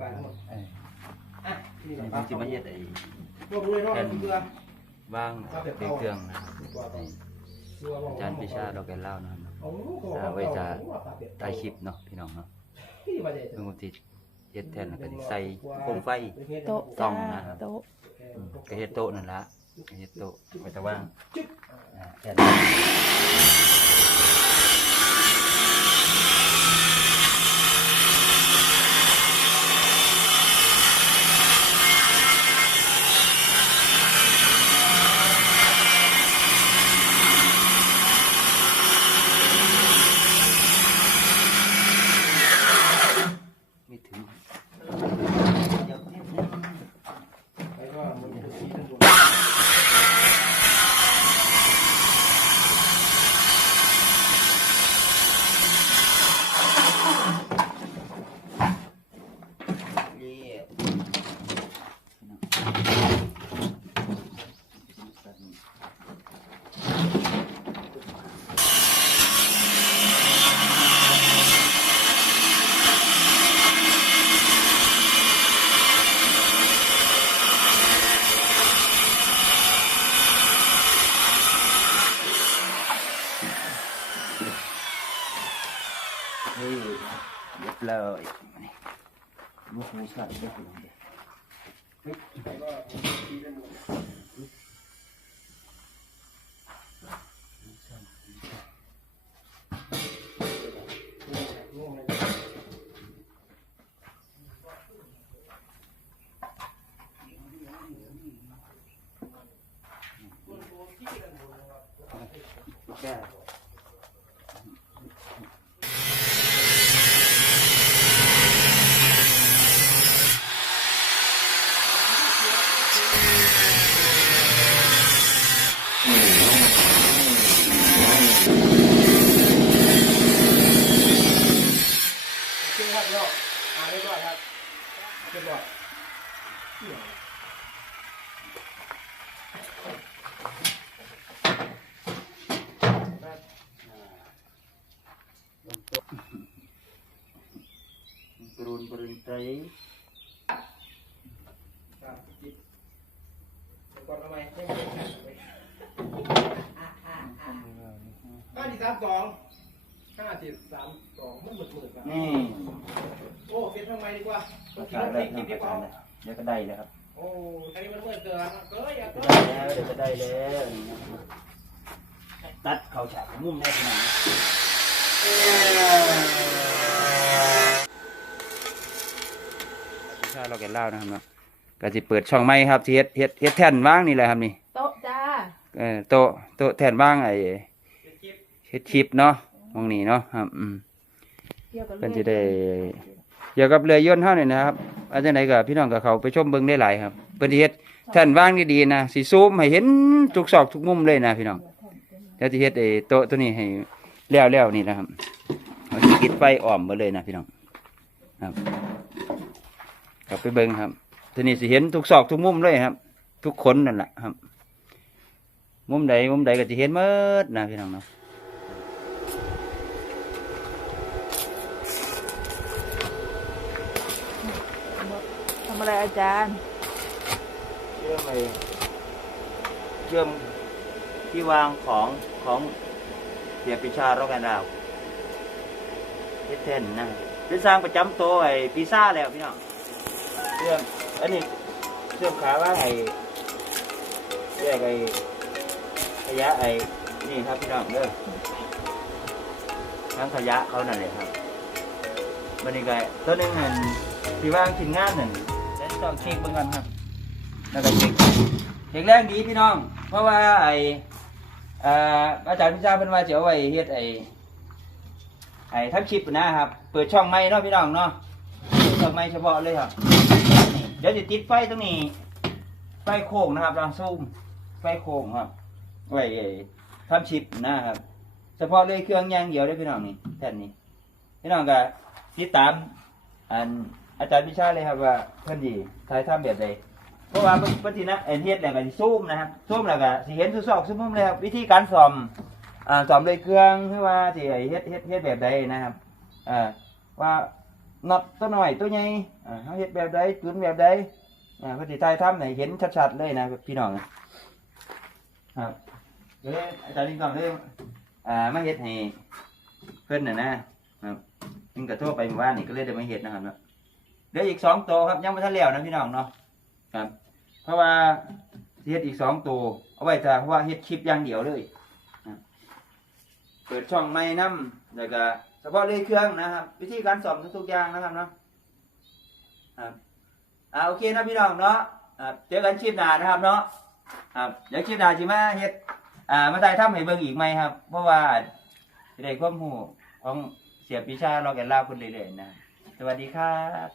ไปทั้งหมดเอออะนี่นี่นะคผรัมบจะมาเฮ็ดไอ้รวบรวมรวบรวมเกลือว่างในเครื่องนะครับอาจารย์พิชาเราแกเล่านะครับเอาไว้จะใต้คลิปเนาะพี่น้องเนาะเพิ่งผมติเฮ็ดแทนแล้วก็สิใส่โคมไฟโต๊ะต้องจ้านะครับโต๊ะอืมก็เฮ็ดโต๊ะนั่นละเฮ็ดโต๊ะไว้แต่ว่างอ่าแทนไม่ถึง นี่เรียบร้อยนี่ลูกหูชาติได้คุณเดียวแก้ โอเคครับพี่น้องอ่าเรียบร้อยครับเรียบร้อย ปรุนปรุนใจ ครับจิบเดี๋ยวก่อนทำไมไม่ไม่ไม่ไม่ห้าสี่สามสองห้าสี่สามสองมันหมดหมื่นครับนี่โอ้เก็บทำไมดีกว่าประกินกาศน้ำพแล้ริวกกินดีประกว่ากาศแล้วเดี๋ยวก็ได้แล้วครับโอ้อันนี้มันเมื่อเกินเกินอย่าเกิได้นแล้วเดี๋ยวก็ได้แล้วตัดเข่าฉากมุมแน่ขนาดนี้พิชาเราแกเล่านะครับเนาะก็จะเปิดช่องไม้ครับที่เฮ็ดเฮ็ดเฮ็ดแท่นว่างนี่แหละครับนี่ โต๊ะจ้า เออโต๊ะโต๊ะแท่นว่างไอ้จิบ เฮ็ดคลิปเนาะมองนี่เนาะครับอืมเกี่ยวกับเพิ่นสิได้เกี่ยวกับเรือยนต์เฮานี่นะครับอาจารย์ไหนก็พี่น้องกับเขาไปชมเบิ่งได้หลายครับเพิ่นสิเฮ็ดแท่นว่างดีๆนะสิซูมให้เห็นทุกซอกทุกมุมเลยนะพี่น้องเดี๋ยวจะเฮ็ดไอ้โต๊ะตัวนี้ให้แล้วแล้วนี่นะครับเอาสิกิดไฟอ้อมมาเลยนะพี่น้องครับกลับไปเบิ่งครับตัวนี้สิเห็นทุกซอกทุกมุมเลยครับ ทุกคนนั่นแหละครับ มุมใดมุมใดก็จะเห็นหมดนะพี่น้องเนาะ อะไรอาจารย์ เชื่อมไอ้เชื่อมที่วางของของเสียปิชาโรกันดาวเฮ็ดแท่นนะเป็นสร้างประจำโตวไอ้ปีซ่าแล้วพี่น้องเชื่อมอันนี้เชื่อมขาว่าไอ้เรียกไอ้ขยะไอ้นี่ครับพี่น้องเด้อทั้งขยะเขานั่นเลยครับมันนี่ก็ตัวนึงนั่นที่วางชิ้นงานนั่น ล้วต้องเช็คเบิ่งกันครับ แล้วก็เช็คเช็คแรงดีพี่น้อง เพราะว่าไออ่ออาจารย์พิจารเป็นว่าจะเอาไว้เฮ็ดไอไอ้ทับชิปนะครับ เปิดช่องไม้เนาะพี่น้องเนาะเปิดช่องไม้เฉพาะเลยครับเดี๋ยวจะติดไฟตรงนี้ ไฟโค้งนะครับเราซูมไฟโค้งครับไว้ทับชิปนะครับ เฉพาะเลยเครื่องย่างเดียวเลยพี่น้องนี่แท่นนี้พี่น้องก็ติดตามอัน อาจารย์พิชาเลยครับว่าเพิ่อนดีถ่ายทำแบบใดเพราะว่าเมื่อกี้นะเอ็นเฮ็ดแล้วก็สิซูมนะครับซูมแล้วก็สิเห็นทุกซอกทุกมุมเลยครับวิธีการซ่อมอ่าซ่อมด้วยเครื่องคือว่าสิเฮ็ดเฮ็ดเฮ็ดแบบใดนะครับอ่าว่าน็อตตัวหน้อยตัวใหญ่อ่าเขาเฮ็ดแบบใดจุนแบบใดอ่าเพื่อที่ถ่ายทำให้เห็นชัดๆเลยนะพี่น้องครับเดี๋ยวอาจารย์ลิงก่อนเลยอ่ามาเฮ็ดให้เพิ่นน่ะนะครับยิงกระโทษไปเมื่อวานนี่ก็เลยได้มาเฮ็ดนะครับเนาะ เดี๋ยวอีกสองตัวครับยังไม่ทันแล้วนะพี่น้องเนาะครับ เพราะว่าสิเฮ็ดอีกสองตัวเอาไว้จะเพราะว่าเฮ็ดคลิปอย่างเดียวเลยนะเปิดช่องไม่น้ำแล้วก็เฉพาะเลยเครื่องนะครับ วิธีการสอบทุกๆอย่างนะครับเนาะครับอ่าโอเคนะพี่น้องเนาะครับเจอกันคลิปหน้านะครับเนาะครับเดี๋ยวคลิปหน้าจิมาเฮ็ดอ่ามาถ่ายทำให้เบิ่งอีกไหมครับ เพราะว่าจะได้ความรู้ของเสียปีชาเราแก่ลาคนเรื่อยๆนะ สวัสดีครับ